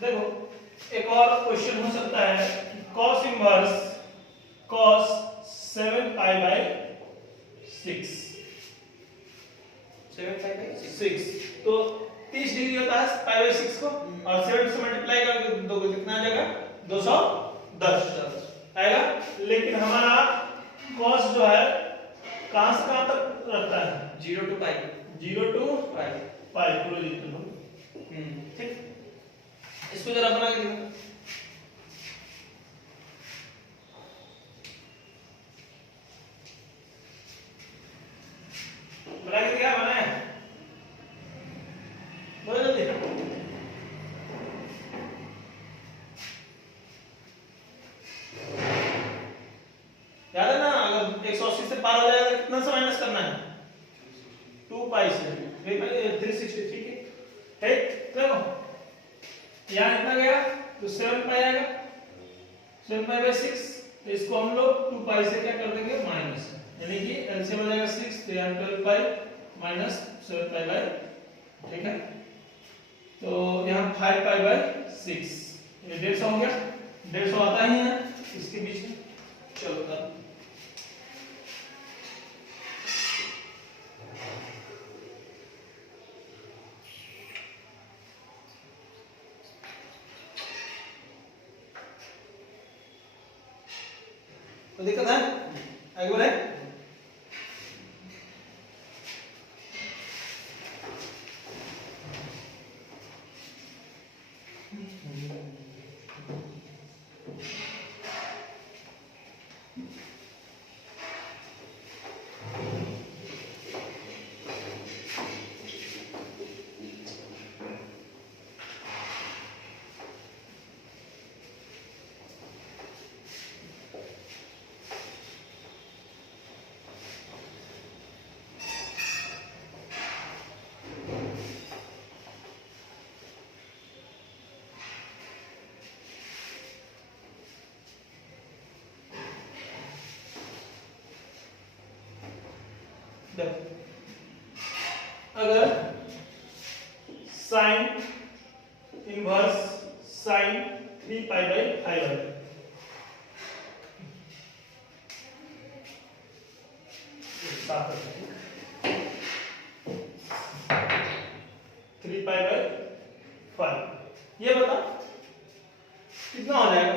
देखो एक और क्वेश्चन हो सकता है कि cos inverse cos 7 pi by 6 तो 30 डिग्री होता है पाई बाय 6 को और 7 से मल्टीप्लाई करके दोगे कितना आ जाएगा 210 आएगा। लेकिन हमारा cos जो है कहां से कहां तक रहता है 0 to पाई 0 to पाई पूरा जितना ठीक। इसको जरा बना के देखो बना के क्या बना है बोलो जल्दी याद है ना अगर 180 से पार हो जाएगा तो कितना से माइनस करना है 2 पाई से 360 ठीक है देखो यहाँ कितना गया तो 7 पाई आएगा 7 पाई बाय 6 इसको हम लोग 2 पाई से क्या कर देंगे माइनस यानी कि एलसीएम आ जाएगा 6 तो यहाँ 12 पाई माइनस 7 पाई बाय ठीक है तो यहाँ 5 पाई बाय 6 ये 150 हो गया 150 आता ही है इसके बीच में चलो कर तो दिक्कत है आगे बोले अगर sine inverse sine 3 pi by 5 है 3 पाई बाय 5 ये बता कितना हो जाएगा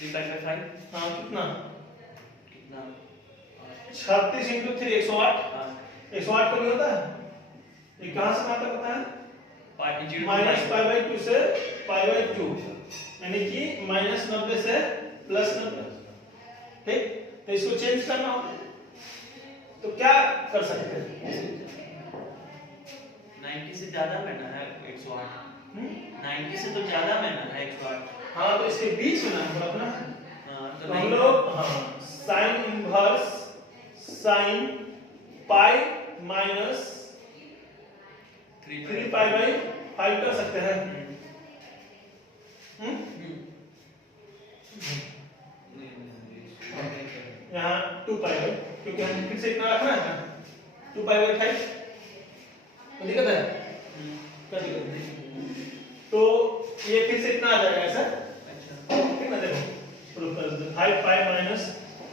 3 पाई बाय 5 हाँ कितना 36 इंटू 3 108 108 को नहीं होता है ये कहां से कहां तक होता है माइनस पाई बाय 2 से पाई बाय 2 यानी कि माइनस 90 से प्लस 90 ठीक तो इसको चेंज करना हो तो क्या कर सकते हैं 90 से ज्यादा महंगा है 108 90 से तो ज्यादा महंगा है 108 हाँ तो इसके बीच में ना अपना तो हम लोग हाँ sine inverse sine pi minus 3 pi by 5 कर सकते हैं यहाँ 2 पाई बाय क्योंकि हम फिर से इतना रखना है 2 पाई बाय 5 तो दिक्कत है क्या दिक्कत है तो ये फिर से इतना आ जाएगा ऐसा ठीक ना देखो 5 पाई माइनस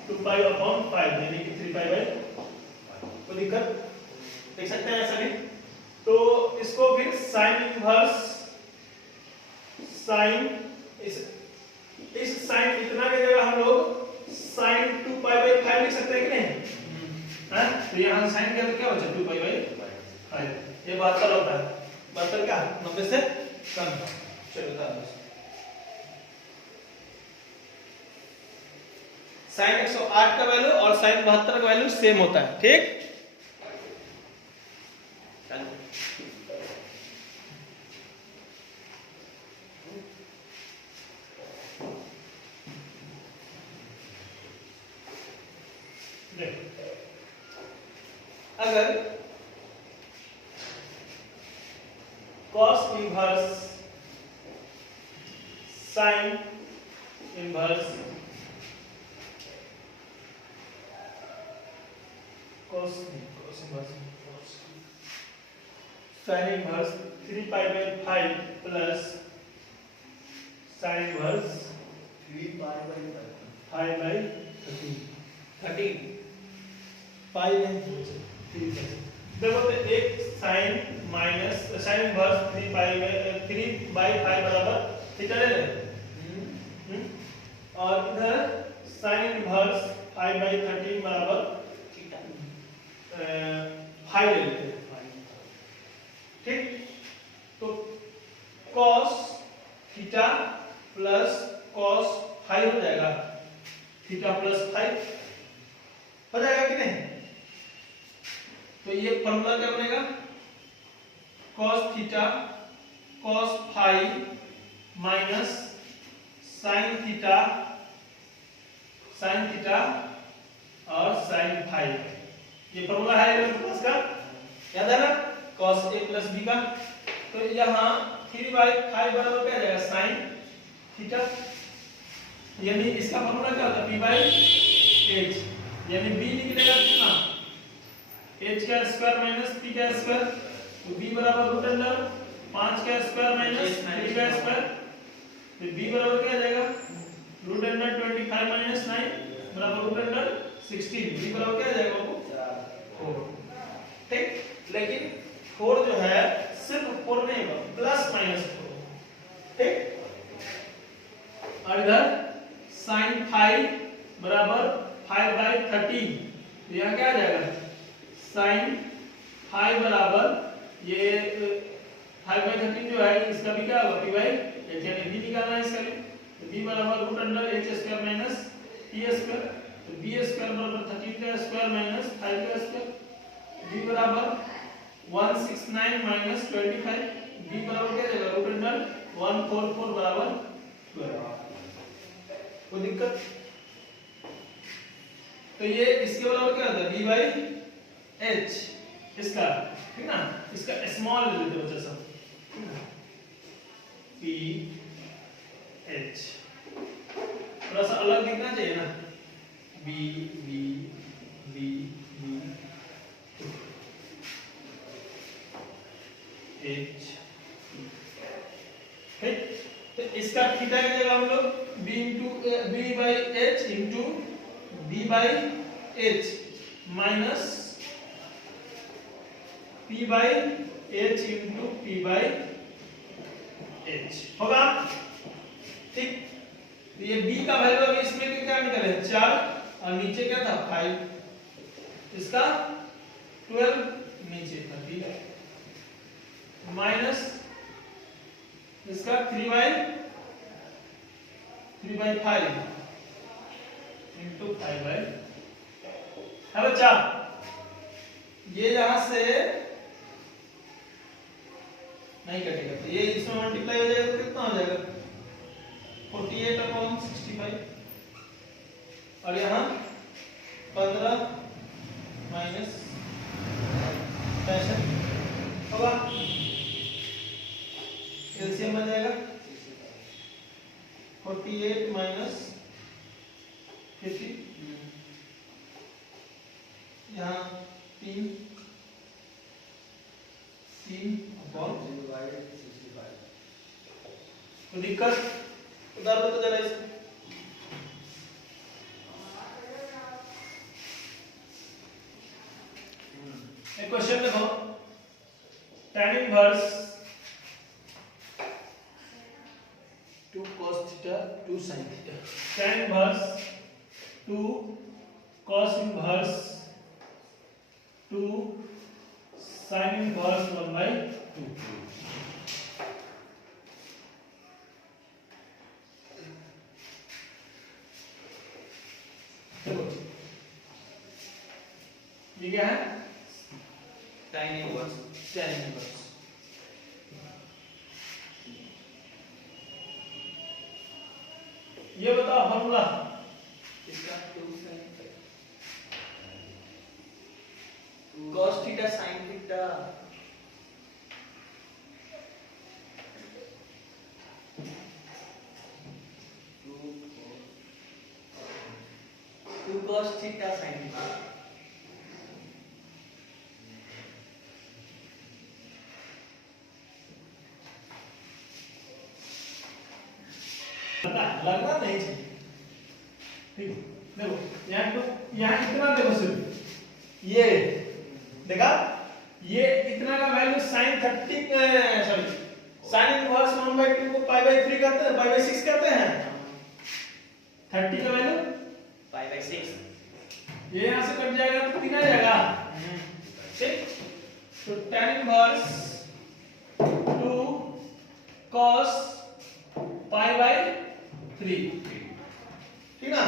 2 पाई अपॉन 5 यानी कि 3 पाई बाय कोई दिक्कत देख सकते हैं ऐसा भी तो इसको फिर साइन इनवर्स साइन इस साइन इतना की जगह हम लोग साइन 2 पाई बाय 5 लिख सकते हैं कि नहीं हैं तो यहां साइन किया तो क्या बचा 2 पाई बाय 5 ये 72 होता है 72 क्या 90 से कम चलो बता दो साइन 108 का वैल्यू और साइन 72 का वैल्यू सेम होता है ठीक अगर cos inverse sin inverse cos inverse sin inverse 3 pi by 5 plus sine inverse 3 pi by 5/13 13 पाई नहीं ठीक है। देखो तो एक साइन माइनस साइन इनवर्स 3/5 बराबर थीटा ले ले। और इधर साइन इनवर्स 5/13 बराबर थीटा 5 ले लेते हैं। ठीक, तो cos थीटा प्लस cos 5 हो जाएगा, थीटा प्लस 5 हो जाएगा कि नहीं? तो ये फॉर्मूला क्या बनेगा? cos theta cos 5 minus sin theta और sin 5, ये फॉर्मूला है 11 प्लस का, याद है ना? cos a प्लस b का। तो यहाँ 3/5 बराबर क्या आ जाएगा? sin थीटा, यानी इसका फॉर्मूला क्या होता है? p/h, यानी b निकलेगा कितना? h का स्क्वायर माइनस p का स्क्वायर, तो b बराबर रूट अंडर 5 का स्क्वायर माइनस 3 का स्क्वायर, तो b बराबर क्या आ जाएगा? रूट अंडर 25 माइनस 9 बराबर रूट अंडर 16, b बराबर क्या आ जाएगा वो? 4। ठीक, लेकिन 4 जो है सिर्फ 4 नहीं होगा, प्लस माइनस 4। ठीक, और इधर sin 5 बराबर 5/13, तो यहाँ क्या आ जाएगा? sin 5 बराबर ये 5/13 जो है इसका भी क्या होगा? p/h, यानी b निकालना है इसका भी, तो b बराबर root under h square minus p square, तो b स्क्वायर बराबर 13 का स्क्वायर माइनस 5 का स्क्वायर, b बराबर 169 माइनस 25, b बराबर क्या जाएगा? रूट अंडर 144 बराबर 12। कोई दिक्कत? तो ये इसके बराबर क्या होता है? b/h, इसका, ठीक ना? इसका स्मॉल ले लेते बच्चा सब, p/h थोड़ा सा अलग दिखना चाहिए ना, b b b b h, ठीक। तो इसका थीटा की जगह हम लोग b/h into b/h minus p/h into p/h होगा। ठीक, तो ये b का वैल्यू अभी इसमें क्या निकले? 4, और नीचे क्या था? 5, इसका 12 नीचे था, ठीक है, माइनस इसका 3/5 इंटू 5/, है बच्चा? ये यहां से नहीं कटेगा, तो ये इसमें मल्टीप्लाई हो जाएगा, तो कितना हो जाएगा? 48/65, और यहाँ 15 माइनस 65 होगा, एलसीएम आ जाएगा 48 माइनस 50, यहाँ 3 अपॉन 65। तो दिक्कत उधर तो जरा इसको एक क्वेश्चन देखो, tan inverse 2 cos theta 2 sin theta, tan inverse 2 cos inverse 2 sin inverse 1/2। देखो ये क्या है? tan inverse tan inverse. ये बताओ फॉर्मूला इसका 2 sin cos theta sin theta 2 cos theta sin theta, लगना नहीं चाहिए। ठीक है, देखो यहाँ इतना देखो सिर्फ ये देखा, ये इतना का value sin 30 sorry sin inverse 1/2 को π/3 करते हैं, π/6 करते हैं। 30 का वैल्यू π/6 ये यहाँ से कट जाएगा तो 3 आ जाएगा। ठीक, तो tan इनवर्स 2 cos π/3, ठीक ना।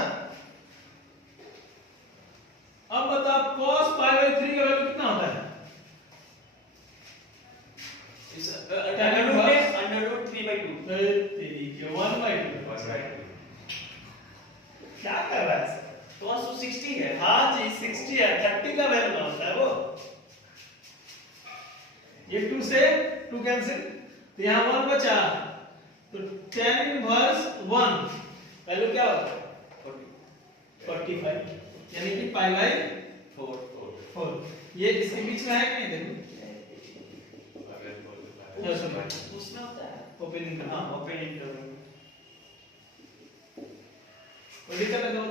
अब बताओ cos π/3 का वैल्यू कितना होता है? इस tan इनवर्स √3/2 तेरी के 1/2 क्या कर रहा है? cos तो 60 है। हाँ जी 60 है, 30 का वैल्यू ना होता है वो। ये 2 से 2 कैंसिल, तो यहाँ 1 बचा, तो tan इनवर्स 1 वैल्यू क्या होता है? 45, यानी कि π/4। ये इसके बीच में है कि नहीं? देखो उसमें होता है ओपनिंग हाँ ओपन इंटरवल। कोई दिक्कत है तो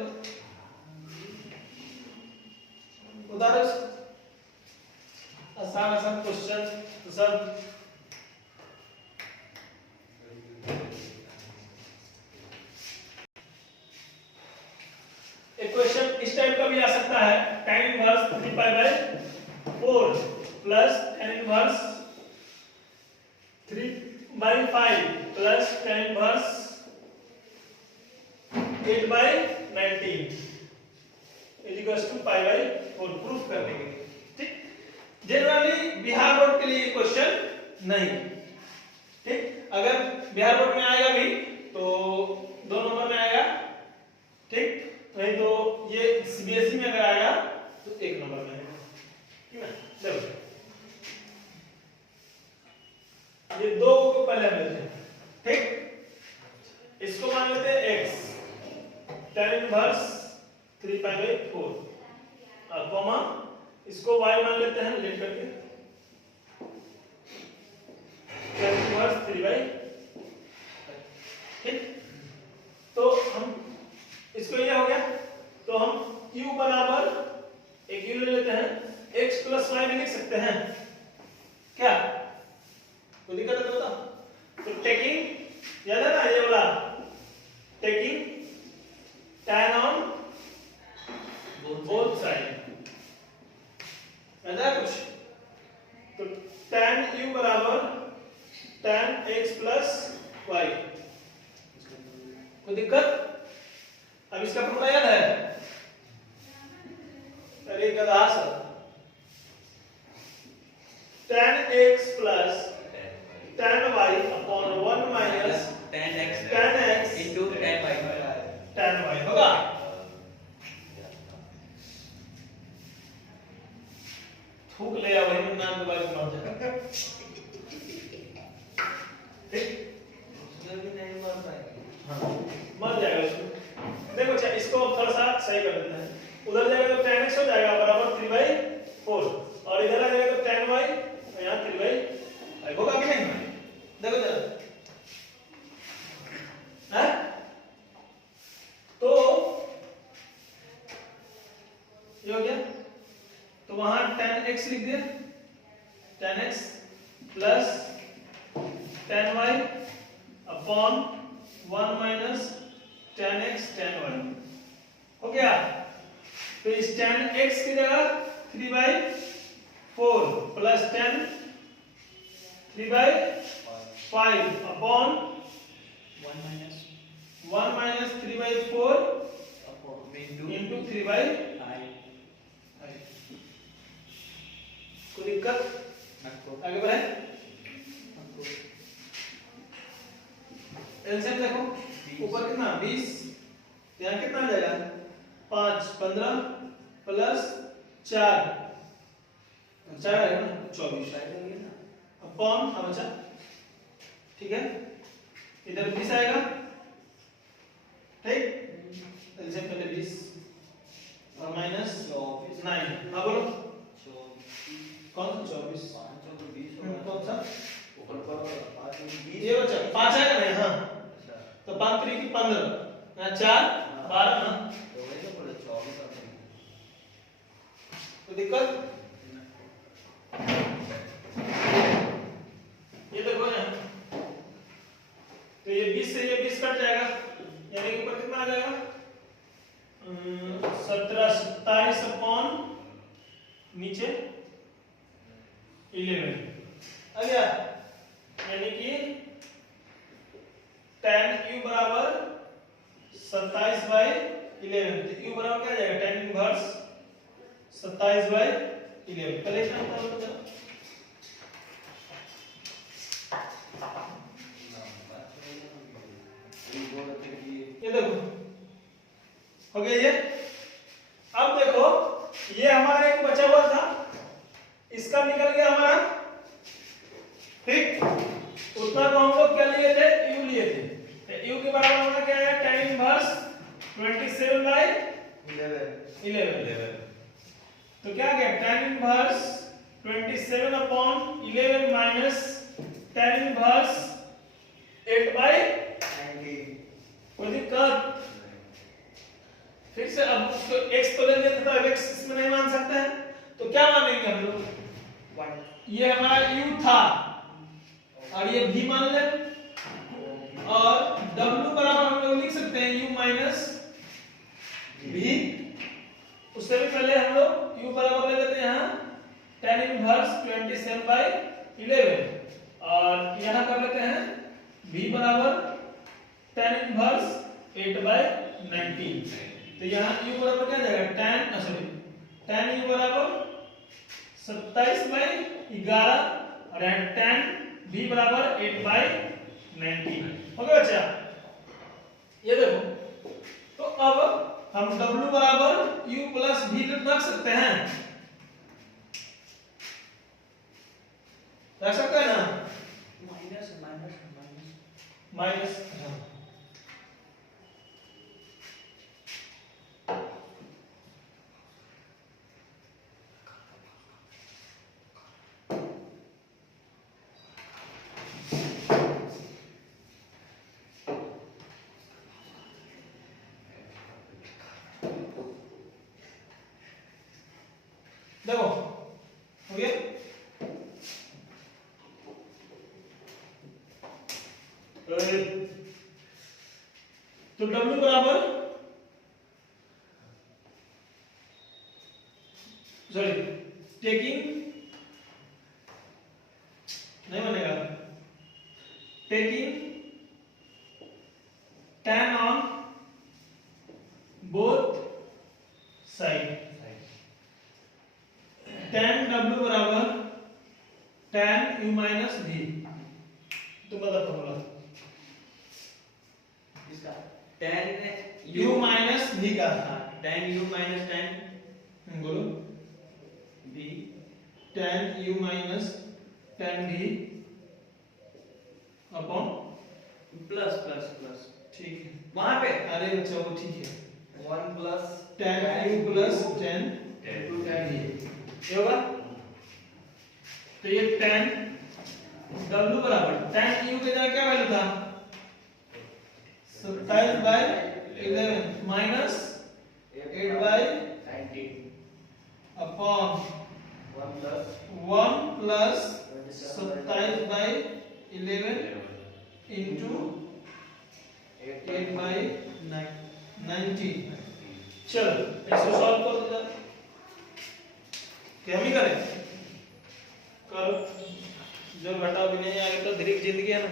उतारो आसान आसान क्वेश्चन सब। एक क्वेश्चन इस टाइप का भी आ सकता है, tan inverse 3π/4 plus tan inverse 3/5 plus tan inverse 8/19 equals to π/4 proof करने के लिए। ठीक, जनरली बिहार बोर्ड के लिए क्वेश्चन नहीं। ठीक, अगर बिहार बोर्ड में आएगा भी तो 2 नंबर में आएगा। ठीक, नहीं तो ये सीबीएसई में अगर आएगा तो 1 नंबर में आएगा। ठीक है, देखो ये 2 को पहले हम लेते हैं। ठीक, इसको मान लेते हैं x, tan इनवर्स 3π/4 कॉमा इसको y मान लेते हैं लेट करके, tan इनवर्स 3/5। ठीक, तो हम इसको ये हो गया, तो हम u बराबर एक u ले लेते हैं, x + y भी लिख सकते हैं क्या? कोई दिक्कत है तो बता। तो टेकिंग याद है ना ये वाला, taking tan on both side, याद है कुछ? तो tan u बराबर tan x + y। कोई दिक्कत? अब इसका फॉर्मूला याद है? अरे गधा sir, tan x + tan y upon 1 minus tan x into tan y tan y होगा। थूक ले वही में नाम के बारे में मर जाएगा। ठीक, उसमें भी नहीं मर पाएगा। हाँ मर जाएगा उसमें। देखो अच्छा इसको थोड़ा सा सही कर देते हैं, उधर जाएगा तो tan x हो जाएगा बराबर 3/4 और इधर आ जाएगा तो tan y और यहाँ 3/5 होगा कि नहीं? देखो जरा है, तो ये हो गया, तो वहां tan x लिख दिया, tan x plus tan y upon 1 minus tan x tan y हो गया। तो इस tan x की जगह 3/4 plus tan 3/5 upon 1 minus 3/4 into 3/5। कोई दिक्कत? आगे बढ़े। एलसीएम देखो, ऊपर कितना 20, यहाँ कितना आ जाएगा 5 15 प्लस 4 है ना 24 अपॉन बचा। ठीक है, इधर 20 आएगा। ठीक, एलसीएम पहले 20 और माइनस 9। हाँ बोलो कौन सा 24 कौन सा? ये बचा 5 आएगा ना। हाँ तो 5 3 की 15 यहाँ 4 12 ना, तो वही तो बोले 24 आते हैं। तो दिक्कत ये देखो यहाँ, तो ये 20 से ये 20 कट जाएगा, यानी कि ऊपर कितना आ जाएगा 17 27 अपॉन नीचे 11 आ गया, यानी कि tan u बराबर 27/11, तो u बराबर क्या आ जाएगा tan इनवर्स 27/11। पहले क्या होता है जरा, ये देखो हो गया ये। अब देखो ये हमारा एक बचा हुआ था, इसका निकल गया हमारा, ठीक, उतना को हम लोग क्या लिए थे, u लिए थे, तो u के बराबर हमारा क्या है tan इनवर्स 27/11, तो क्या गया tan inverse 27/11 minus tan inverse 8/19। कोई दिक्कत? फिर से अब उसको x तो ले लेते, तो अब x इसमें नहीं मान सकते हैं, तो क्या मानेंगे हम लोग, ये हमारा u था और ये v मान ले, और w बराबर हम लोग लिख सकते हैं u माइनस v। उससे भी पहले हम लोग u बराबर ले लेते हैं यहाँ tan इनवर्स 27/11, और यहाँ कर लेते हैं v बराबर tan इनवर्स 8/19। तो यहाँ u बराबर क्या जाएगा tan u बराबर 27/11 और tan v बराबर 8/19। हो गया बच्चा, ये देखो, तो अब हम w बराबर u प्लस v रख सकते हैं, रख सकते हैं ना, माइनस देखो हो गया। तो W बराबर, सॉरी टेकिंग नहीं बनेगा, taking tan on both side, tan W बराबर tan u माइनस v, तो बता formula tan u minus v का, tan u माइनस tan बोलो v tan u minus tan v upon plus plus plus, ठीक है वहां पे अरे बच्चा वो ठीक है 1 plus tan u plus tan tan v ये होगा। तो ये tan w बराबर tan u के जगह क्या वैल्यू था 27/11 minus 8/19 upon 1 plus 1 plus 27/11 into 8/90। चलो इसको सॉल्व कर दो, क्या हम ही करें, करो, जो घटा भी नहीं आएगा तो धीरे जिंदगी है ना।